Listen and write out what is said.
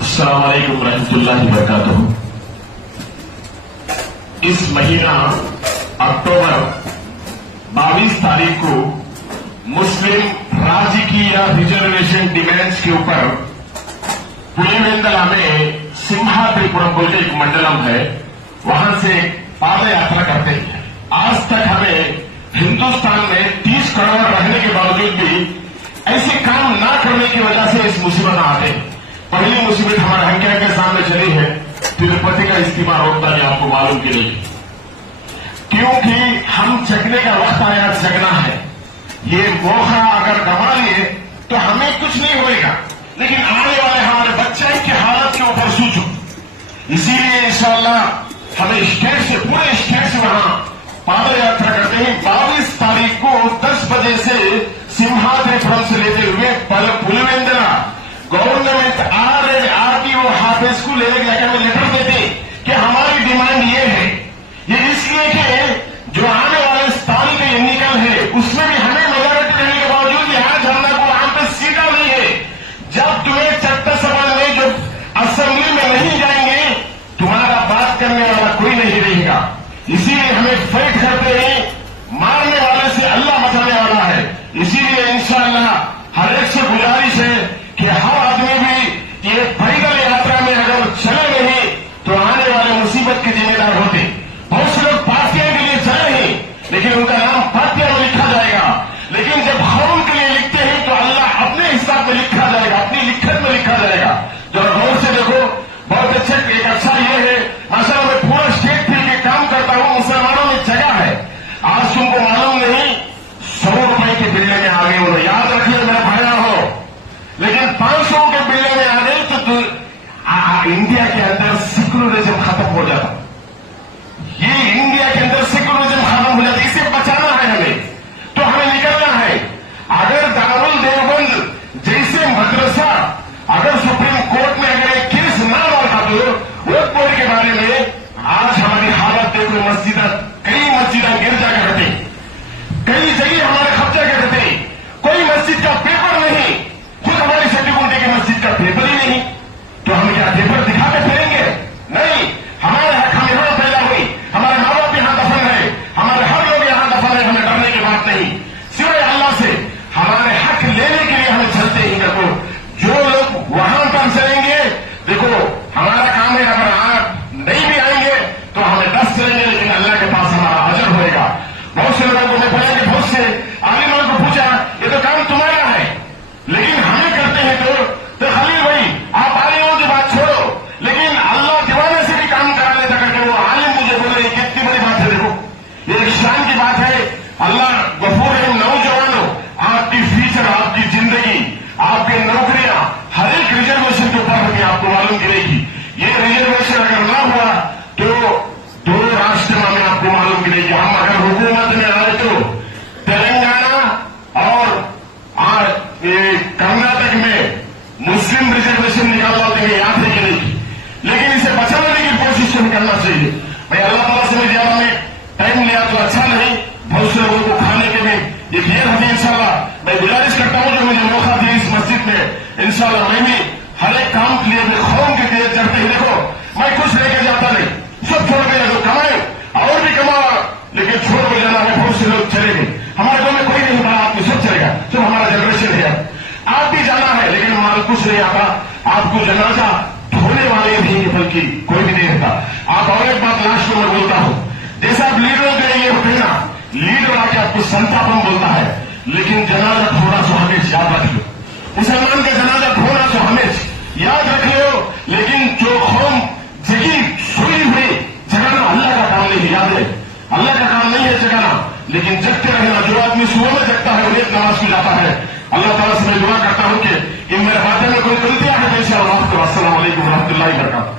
السلام علیکم ورحمۃ اللہ وبرکاتہ۔ اس مہینہ اکتوبر 22 تاریخ کو مسلم راجکیہ ریزرویشن ڈیمانڈز کے اوپر پلیویندلا میں سمہادری پورم بول کے ایک منڈلم ہے، وہاں سے پاد یاترا کرتے ہیں۔ آج تک ہمیں ہندوستان میں 30 کروڑ رہنے کے باوجود بھی ایسے کام نہ کرنے کی وجہ سے اس مصیبت میں آتے ہیں۔ پہلی مصیبت ہمارے ہنکیا کے سامنے چلی ہے، تروپتی کا اجتماع روکتا ہے، آپ کو معلوم کے لیے، کیونکہ ہم جگنے کا وقت آیا، جگنا ہے۔ یہ موقع اگر گنوا لیے تو ہمیں کچھ نہیں ہوئے گا، لیکن آنے والے ہمارے بچے کی حالت کے اوپر سوچو۔ اسی لیے انشاءاللہ ہمیں اسٹیٹ سے، پورے اسٹیٹ سے وہاں پاد یاترا کرتے ہیں۔ 22 تاریخ کو 10 بجے سے سمہادری پورم سے لیتے ہوئے پلیویندلا گورنمنٹ RDO آفس کو لینے کے ہمیں لیٹر دیتے کہ ہماری ڈیمانڈ یہ ہے، یہ اس لیے کہ جو آنے والے سال کے انیکل ہے اس میں بھی ہمیں میجورٹی رہنے کے باوجود یہاں جھنڈا کو وہاں پہ سیٹا نہیں ہے۔ جب تمہیں چٹا سبھا میں جو اسمبلی میں نہیں جائیں گے، تمہارا بات کرنے والا کوئی نہیں رہے گا۔ اسی لیے ہمیں فائٹ کرتے ہیں، مارنے والے سے اللہ بچانے والا ہے۔ اسی لیے انشاءاللہ ہر ایک سے گزارش ہے کہ ہر آدمی بھی یہ پیدل یاترا میں اگر چلے نہیں تو آنے والے مصیبت کے ذمہ دار ہوتے۔ بہت سے لوگ پارٹیاں کے لیے چلے ہیں، لیکن ان کا نام پارٹیاں میں لکھا جائے گا، لیکن جب قوم کے لیے لکھتے ہیں تو اللہ اپنے حساب میں لکھا جائے گا، اپنی لکھت میں لکھا جائے گا۔ ذرا غور سے دیکھو، بہت ایک اچھا یہ ہے، مثلا میں پورا اسٹیٹ پھر کے کام کرتا ہوں، مسلمانوں میں جگہ ہے۔ آج تم کو معلوم نہیں 100 روپئے کے بلے میں آ گئے، انہوں یاد رکھیے میرا بھایا ہو، لیکن 500 کے بلے میں آ گئے تو انڈیا کے اندر سیکولرزم ختم ہو جاتا۔ یہ انڈیا کے اندر سیکولرزم ختم ہو جاتا، اسے بچانا ہے ہمیں، تو ہمیں نکلنا ہے۔ اگر دارالدیوبند جیسے مدرسہ اگر سپریم کورٹ میں اگر ایک کیس نہ لڑا تو وقف بورڈ کے بارے میں آج ہماری حالت دیکھو، کئی مسجدیں گرجا کرتے، کئی جگہ ہمارے قبضہ کرتے، کوئی مسجد کا پیپر نہیں، خود ہماری سٹی کی مسجد کا پیپر ہی نہیں، تو ہم کیا پیپر دکھا کے پھریں گے؟ نہیں، ہمارے حق ہم یہاں پیدا ہوئی، ہمارے ماں باپ یہاں دفن ہے، ہمارے ہر لوگ یہاں دفن ہے، ہمیں ڈرنے کی بات نہیں، سوائے اللہ سے ہمارے حق لینے کے لیے ہمیں چلتے ہی دیکھو۔ جو لوگ وہاں پر چلیں گے، دیکھو ہمارا کام ہے، اگر آپ نہیں بھی آئیں گے تو ہمیں 10 چلیں گے، لیکن اللہ کے پاس ہمارا اجر ہوئے گا۔ بہت سے لوگوں کو میں بولا کہ بہت سے عالموں کو پوچھا یہ تو کام تمہارا ہے، لیکن ہمیں کرتے ہیں تو خلیل بھائی آپ عالموں کی بات چھوڑو، لیکن اللہ دیوانے سے بھی کام کرا لیتا کر کے وہ عالم مجھے بول رہے کتنی بڑی بات ہے۔ دیکھو یہ ایک شان کی بات ہے، اللہ غفور ہے۔ نوجوانوں، آپ کی فیوچر، آپ کی زندگی، آپ کی نوکریاں ہر ایک ریزرویشن کے اوپر ہوگی، آپ کو معلوم کرے گی۔ یہ ریزرویشن اگر نہ ہوا تو 2 راستے میں آپ کو معلوم کرے گی۔ ہم اگر حکومت میں آئے تو تلنگانہ اور کرناٹک میں مسلم ریزرویشن نکالنا دیں گے، یاد ہے کہ نہیں؟ لیکن اسے بچانے کی کوشش کرنا چاہیے۔ میں اللہ تعالیٰ سے میں زیادہ میں ٹائم لیا تو اچھا نہیں، بہت سے لوگوں کو کھانے کے بھی یہ دیر ہوتی۔ انشاءاللہ میں گزارش کرتا ہوں جو مجھے موقع دیا اس مسجد میں، انشاءاللہ میں بھی ہر ایک کام کے لیے قوم کے لیے چڑھتے ہی دیکھو، میں کچھ لے کے جاتا نہیں، سب چھوڑ کے جو کمائے اور بھی کماؤ، لیکن چھوڑ کے جانا ہے۔ بہت سے لوگ چلے گئے، ہمارے گھر میں کوئی نہیں بڑا آپ کو سب چلے گا، سب ہمارا جنریشن ہے، آپ بھی جانا ہے، لیکن ہمارا کچھ نہیں آتا۔ آپ کو جنازہ دھونے والے نہیں بلکہ کوئی بھی نہیں رہتا۔ آپ اور ایک بات لاسٹ میں بولتا ہوں، جیسے آپ لیڈروں کے لیے ہوتے ہیں نا، لیڈر آ کے آپ کو سنتاپن بولتا ہے، لیکن جنازہ تھوڑا سا ہمیں یاد رکھ لو، مسلمان کا جنازہ تھوڑا سا ہمیں یاد رکھ لو، لیکن جو قوم جگی سوئی ہوئی جگانا اللہ کا کام نہیں، یاد ہے اللہ کا کام نہیں ہے جگانا، لیکن جگتے رہنا۔ جو آدمی صبح میں جگتا ہے وہ ایک نماز کو جاتا ہے۔ اللہ تعالیٰ سے میں دعا کرتا ہوں کہ میرے باتیں میں کوئی غلطیاں ہیں تو انشاءاللہ معاف کرو۔ السلام علیکم ورحمۃ اللہ وبرکاتہ۔